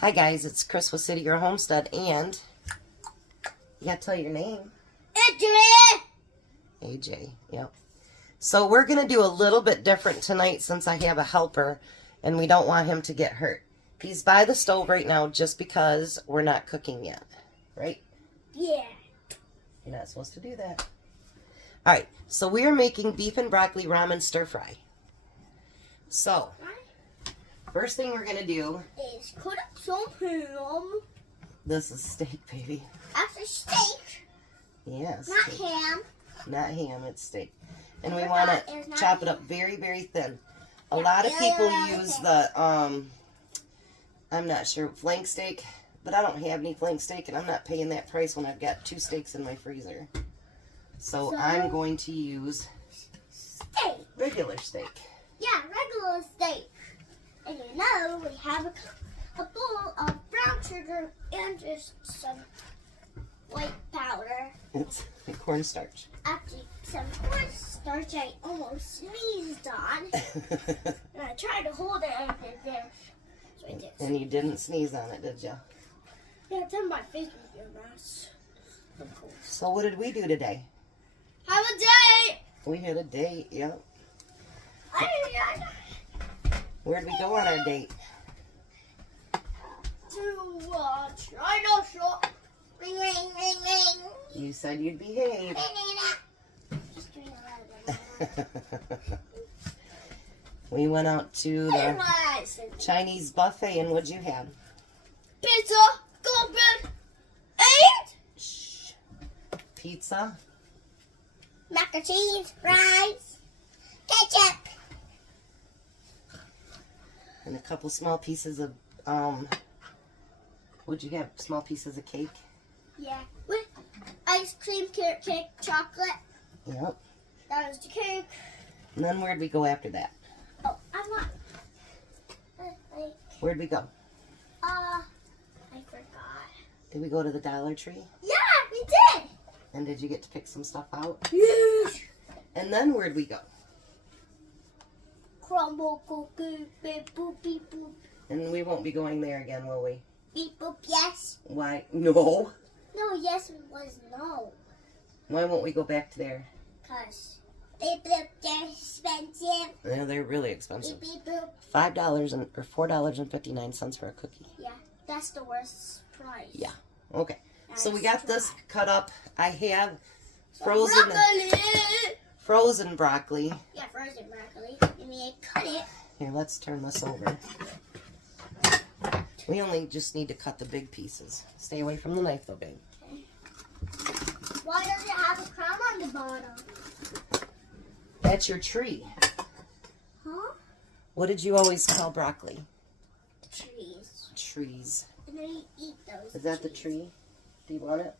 Hi guys, it's Chris with City Girl Homestead, and you gotta tell your name. AJ! AJ, yep. So we're gonna do a little bit different tonight since I have a helper and we don't want him to get hurt. He's by the stove right now just because we're not cooking yet, right? Yeah. You're not supposed to do that. Alright, so we are making beef and broccoli ramen stir fry. So, first thing we're gonna do is cut up some ham. This is steak, baby. That's a steak. Yes. Not steak. ham. Not ham, it's steak. And we want to chop it up very, very thin. A lot of people use the, I'm not sure, flank steak, but I don't have any flank steak, and I'm not paying that price when I've got 2 steaks in my freezer. So I'm going to use steak. Regular steak. Yeah, regular steak. And you know, we have a bowl of brown sugar and just some white powder. It's cornstarch. After some cornstarch I almost sneezed on. And I tried to hold it and it there. So I did. And you didn't sneeze on it, did you? Yeah, it's in my face with your mask. So what did we do today? Have a date! We had a date, yep. Where'd we go on our date? To China shop. Ring, ring, ring, ring. You said you'd behave. Just doing a We went out to the Chinese buffet, and what'd you have? pizza, garbage, and Shh. Pizza, mac and cheese, rice, ketchup. and a couple small pieces of, what'd you have? Small pieces of cake? Yeah, with ice cream, carrot cake, chocolate. Yep. That was the cake. And then where'd we go after that? Oh, I want. Where'd we go? I forgot. Did we go to the Dollar Tree? Yeah, we did. And did you get to pick some stuff out? Yes. And then where'd we go? Crumble cookie, beep boop, beep boop. And we won't be going there again, will we? Beep boop, yes. Why? No. No, yes was no. Why won't we go back to there? Because beep boop, they're expensive. Yeah, they're really expensive. Beep boop, boop. $5 or $4.59 for a cookie. Yeah, that's the worst price. Yeah. Okay. So we That's got this right. cut up. I have Broccoli. frozen broccoli. Yeah, frozen broccoli. And we cut it. Here, let's turn this over. We only just need to cut the big pieces. Stay away from the knife though, babe. Okay. Why does it have a crown on the bottom? That's your tree. Huh? What did you always call broccoli? Trees. Trees. And then you eat those. Is that the trees. tree? Do you want it?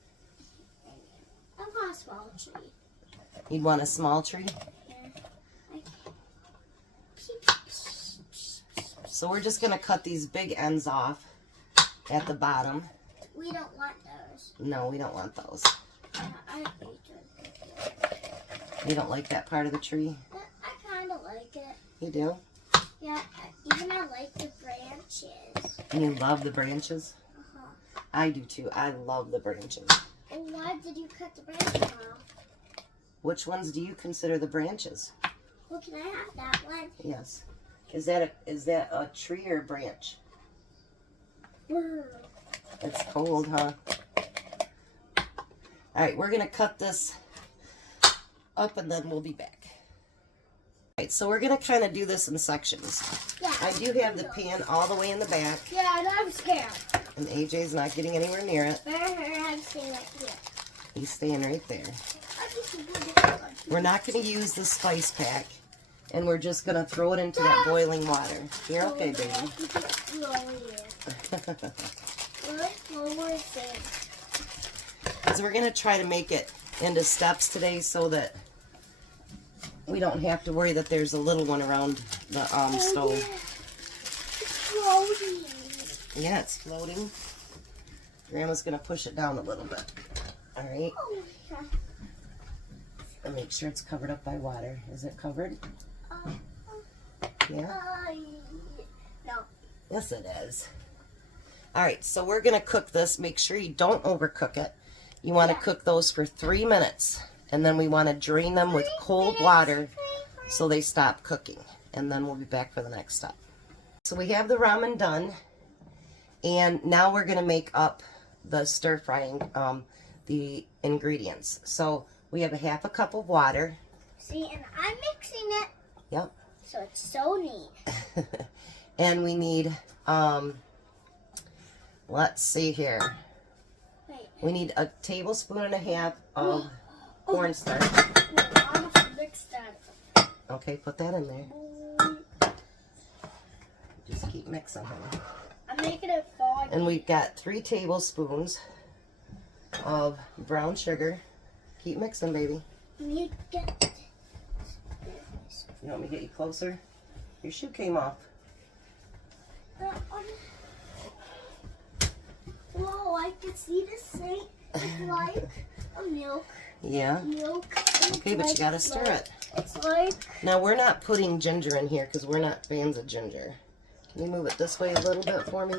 I want a small tree. You'd want a small tree? Yeah. So we're just going to cut these big ends off at the bottom. We don't want those. No, we don't want those. I hate them. You don't like that part of the tree? I kind of like it. You do? Yeah, even I like the branches. And you love the branches? Uh-huh. I do too. I love the branches. Well, why did you cut the branches off? Which ones do you consider the branches? Well, can I have that one? Yes. Is that a tree or a branch? It's cold, huh? Alright, we're going to cut this up and then we'll be back. Alright, so we're going to kind of do this in sections. Yeah. I do have the pan all the way in the back. Yeah, and I'm scared. And AJ's not getting anywhere near it. I'm staying right here. He's staying right there. I We're not going to use the spice pack. And we're just going to throw it into that boiling water. You're okay, baby. Because we're going to try to make it into steps today so that we don't have to worry that there's a little one around the stove. Yeah, it's floating. Grandma's going to push it down a little bit. All right. And make sure it's covered up by water. Is it covered? Yeah? No. Yes, it is. All right, so we're going to cook this. Make sure you don't overcook it. You want to cook those for 3 minutes, and then we want to drain them with cold water so they stop cooking, and then we'll be back for the next step. So we have the ramen done, and now we're going to make up the stir frying, the ingredients. So we have a 1/2 cup of water. See, and I'm mixing it. Yep. So it's so neat. And we need, let's see here. Wait. We need a 1.5 tablespoons of cornstarch. I'm gonna mix that. Okay, put that in there. Just keep mixing, honey. I'm making it foggy. And we've got 3 tablespoons of brown sugar. Keep mixing, baby. You get. You want me to get you closer? Your shoe came off. Whoa, I can see the same. It's like a milk. Yeah. Milk. Okay, but you gotta stir it. It's like. Now we're not putting ginger in here because we're not fans of ginger. Can you move it this way a little bit for me?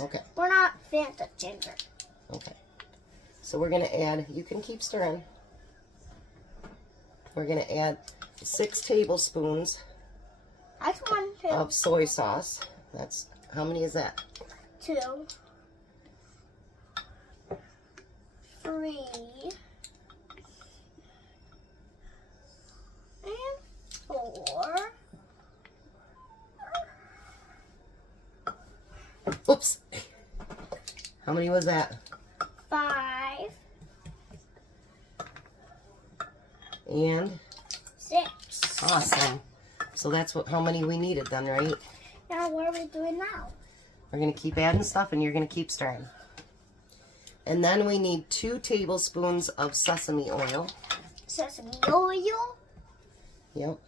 Okay. We're not fans of ginger. Okay. So we're gonna add. You can keep stirring. We're gonna add 6 tablespoons That's 1, 2, of soy sauce. That's how many is that? 2, 3, and 4. Oops. How many was that? 5, And 6. awesome. So that's how many we needed then, right? Now what are we doing now? We're gonna keep adding stuff and you're gonna keep stirring. And then we need 2 tablespoons of sesame oil. Sesame oil? Yep.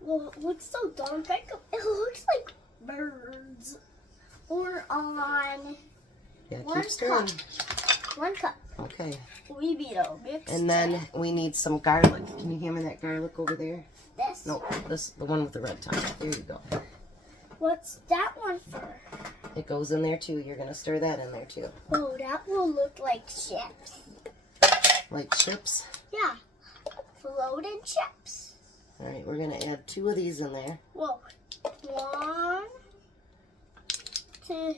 Well, it looks so dark. It looks like birds. Or on Yeah, 1 keep stirring. cup. 1 cup. Okay. We beat a mix. And then we need some garlic. Can you hand me that garlic over there? This. No, the one with the red top. There you go. What's that one for? It goes in there too. You're gonna stir that in there too. Oh, that will look like chips. Like chips. Yeah. Floated chips. All right, we're gonna add 2 of these in there. Whoa. 1, 2.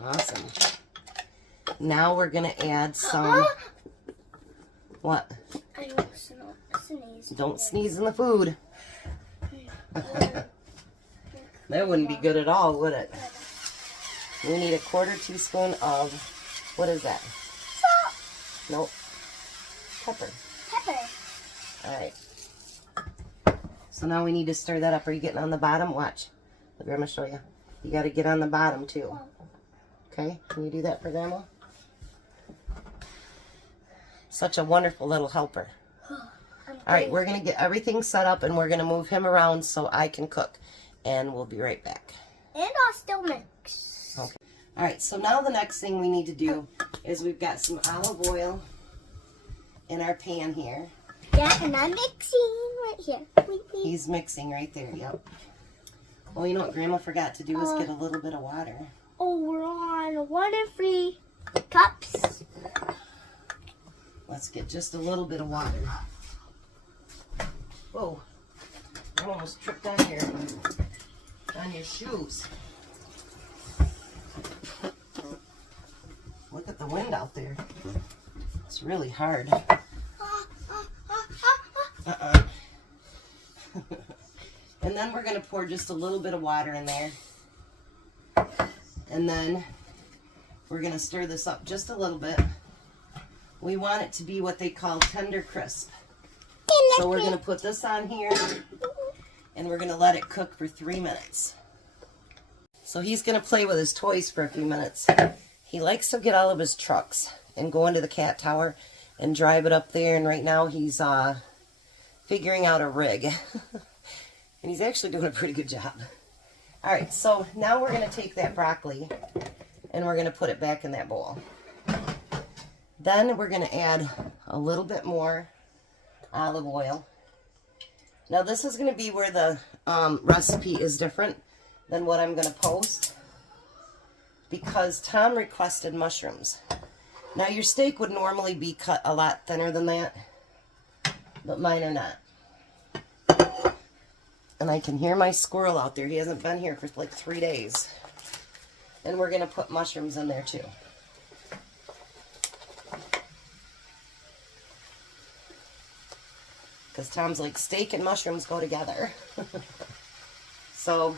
Awesome. Now we're gonna add some. What? I don't sneeze. Don't sneeze in the food. That wouldn't be good at all, would it? We need a 1/4 teaspoon of, what is that? Salt. Nope. Pepper. Pepper. All right. So now we need to stir that up. Are you getting on the bottom? Watch. Look, Grandma, show you. You got to get on the bottom too. Okay? Can you do that for Grandma? Such a wonderful little helper. All right, we're going to get everything set up and we're going to move him around so I can cook. And we'll be right back. And I'll still mix. Okay. All right, so now the next thing we need to do is we've got some olive oil in our pan here. Yeah, and I'm mixing right here. He's mixing right there, yep. Well, you know what Grandma forgot to do is get a little bit of water. Oh, we're on 1 and 3 cups. Let's get just a little bit of water. Whoa, I almost tripped on your shoes. Look at the wind out there. It's really hard. And then we're going to pour just a little bit of water in there. And then we're going to stir this up just a little bit. We want it to be what they call tender crisp. So we're going to put this on here and we're going to let it cook for 3 minutes. So he's going to play with his toys for a few minutes. He likes to get all of his trucks and go into the cat tower and drive it up there. And right now he's figuring out a rig. And he's actually doing a pretty good job. All right, so now we're going to take that broccoli and we're going to put it back in that bowl. Then we're going to add a little bit more olive oil. Now this is going to be where the recipe is different than what I'm going to post because Tom requested mushrooms. Now your steak would normally be cut a lot thinner than that, but mine are not. And I can hear my squirrel out there. He hasn't been here for like 3 days. And we're going to put mushrooms in there too. Because Tom's like, steak and mushrooms go together. So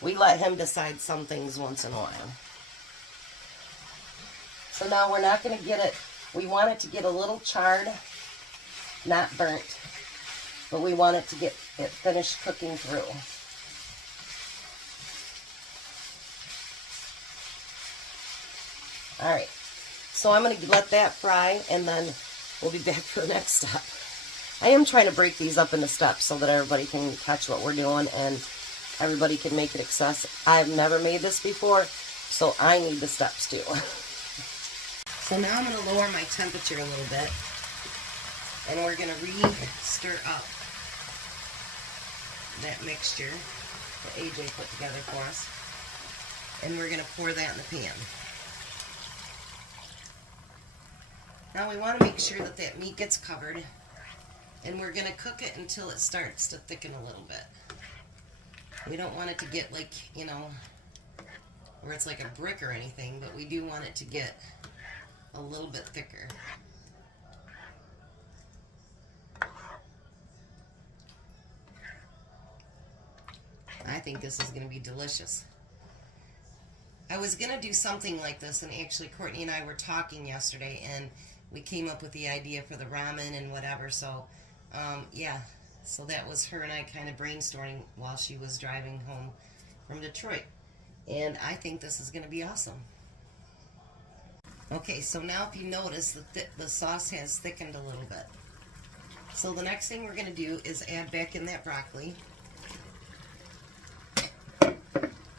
we let him decide some things once in a while. So now we're not going to get it, we want it to get a little charred, not burnt, but we want it to get it finished cooking through. All right, so I'm going to let that fry, and then we'll be back for the next step. I am trying to break these up into steps so that everybody can catch what we're doing and everybody can make it accessible. I've never made this before, so I need the steps too. So now I'm going to lower my temperature a little bit, and we're going to re-stir up that mixture that AJ put together for us, and we're going to pour that in the pan. Now we want to make sure that that meat gets covered, and we're going to cook it until it starts to thicken a little bit. We don't want it to get like, you know, where it's like a brick or anything, but we do want it to get a little bit thicker. I think this is going to be delicious. I was going to do something like this, and actually Courtney and I were talking yesterday, and we came up with the idea for the ramen and whatever, so yeah, so that was her and I kind of brainstorming while she was driving home from Detroit, and I think this is going to be awesome. Okay, so now if you notice that the sauce has thickened a little bit. So the next thing we're going to do is add back in that broccoli.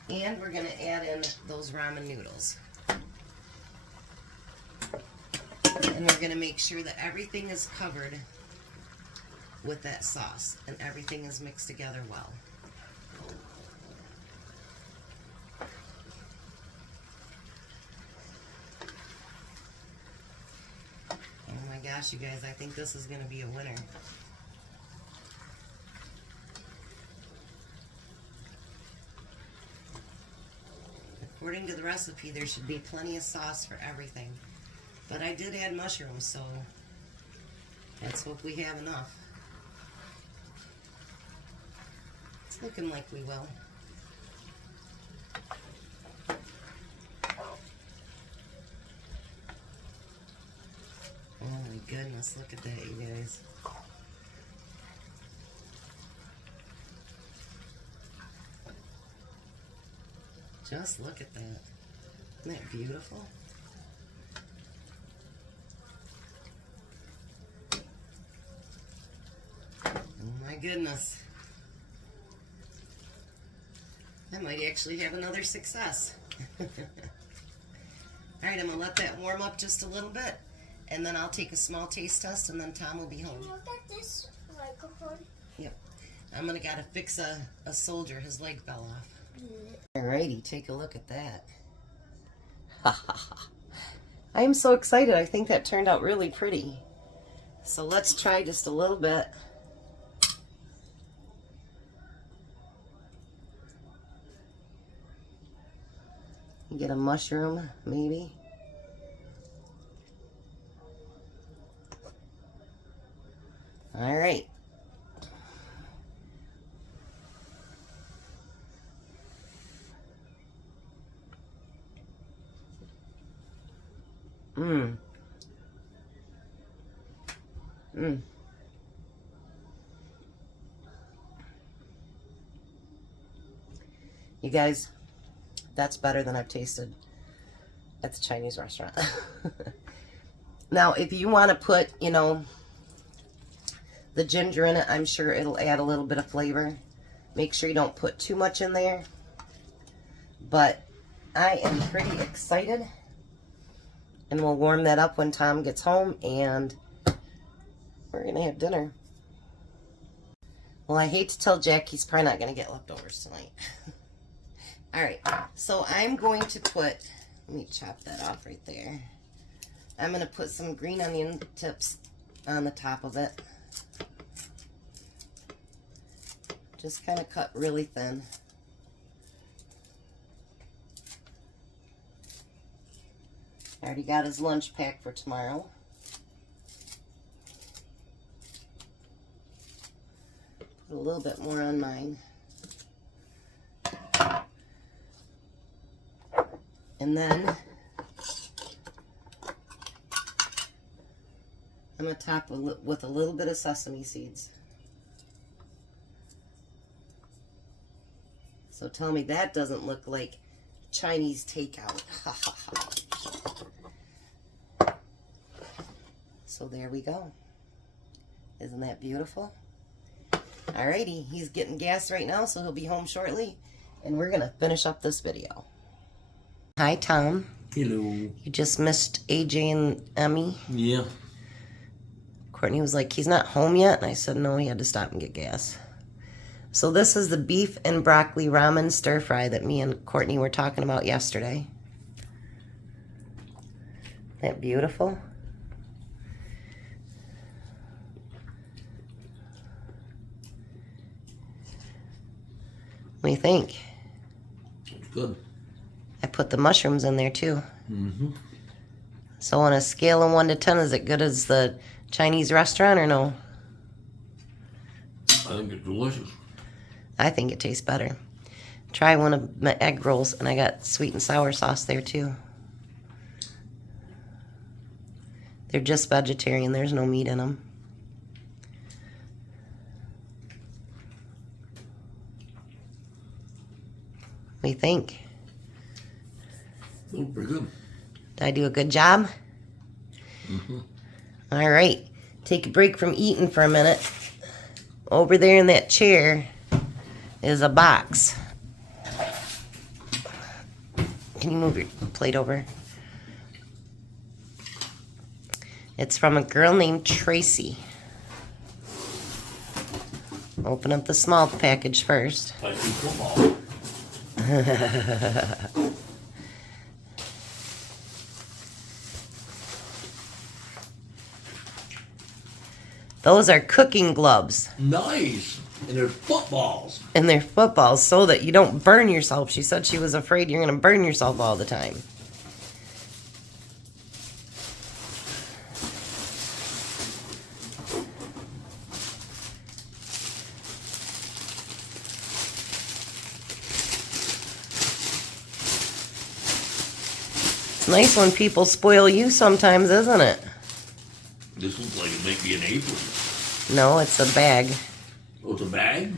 And we're going to add in those ramen noodles. And we're going to make sure that everything is covered with that sauce and everything is mixed together well. Oh my gosh, you guys, I think this is going to be a winner. According to the recipe, there should be plenty of sauce for everything. But I did add mushrooms, so let's hope we have enough. It's looking like we will. Oh my goodness, look at that, you guys. Just look at that. Isn't that beautiful? Oh my goodness. I might actually have another success. Alright, I'm going to let that warm up just a little bit, and then I'll take a small taste test, and then Tom will be home. Look at this microphone. Yep. I'm going to gotta fix a soldier. His leg fell off. Alrighty, take a look at that. I am so excited. I think that turned out really pretty. So let's try just a little bit. Get a mushroom, maybe. All right. You guys, that's better than I've tasted at the Chinese restaurant. Now, if you want to put, you know, the ginger in it, I'm sure it'll add a little bit of flavor. Make sure you don't put too much in there. But I am pretty excited. And we'll warm that up when Tom gets home, and we're going to have dinner. Well, I hate to tell Jack he's probably not going to get leftovers tonight. All right, so I'm going to put, let me chop that off right there. I'm going to put some green onion tips on the top of it. Just kind of cut really thin. I already got his lunch pack for tomorrow. Put a little bit more on mine. And then I'm going to top with a little bit of sesame seeds. So tell me that doesn't look like Chinese takeout. So there we go. Isn't that beautiful? Alrighty, he's getting gas right now, so he'll be home shortly. And we're going to finish up this video. Hi, Tom. Hello. You just missed AJ and Emmy? Yeah. Courtney was like, he's not home yet? And I said, no, he had to stop and get gas. So this is the beef and broccoli ramen stir fry that me and Courtney were talking about yesterday. Isn't that beautiful? What do you think? It's good. I put the mushrooms in there too. Mm-hmm. So on a scale of 1 to 10, is it good as the Chinese restaurant or no? I think it's delicious. I think it tastes better. Try one of my egg rolls, and I got sweet and sour sauce there too. They're just vegetarian. There's no meat in them. What do you think? Oh, pretty good. Did I do a good job? Mm-hmm. All right. Take a break from eating for a minute. Over there in that chair is a box. Can you move your plate over? It's from a girl named Tracy. Open up the small package first. I see football. Those are cooking gloves. Nice. And they're footballs. And they're footballs so that you don't burn yourself. She said she was afraid you're going to burn yourself all the time. It's nice when people spoil you sometimes, isn't it? This looks like it might be an apron. No, it's a bag. Oh, it's a bag?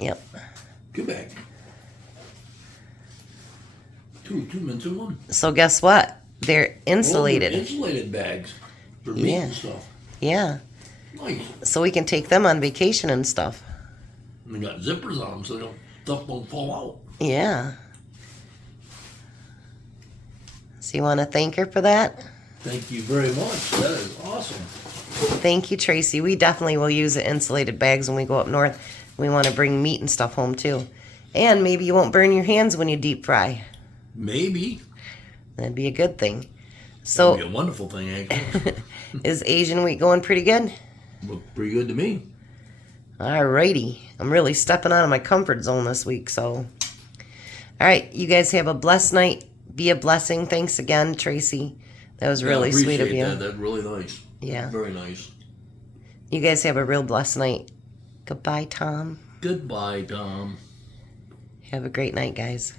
Yep. Good bag. Two mints in one. So guess what? They're insulated. Oh, they're insulated bags for meat Yeah. and stuff. Yeah. Nice. So we can take them on vacation and stuff. And they got zippers on them so stuff don't fall out. Yeah. So you want to thank her for that? Thank you very much. That is awesome. Thank you, Tracy. We definitely will use the insulated bags when we go up north. We want to bring meat and stuff home too. And maybe you won't burn your hands when you deep fry. Maybe. That'd be a good thing. So, That'd be a wonderful thing, actually. is Asian week going pretty good? Looked pretty good to me. Alrighty. I'm really stepping out of my comfort zone this week, so. Alright, you guys have a blessed night. Be a blessing. Thanks again, Tracy. That was really sweet of you. That. That's really nice. Yeah. Very nice. You guys have a real blessed night. Goodbye, Tom. Goodbye, Tom. Have a great night, guys.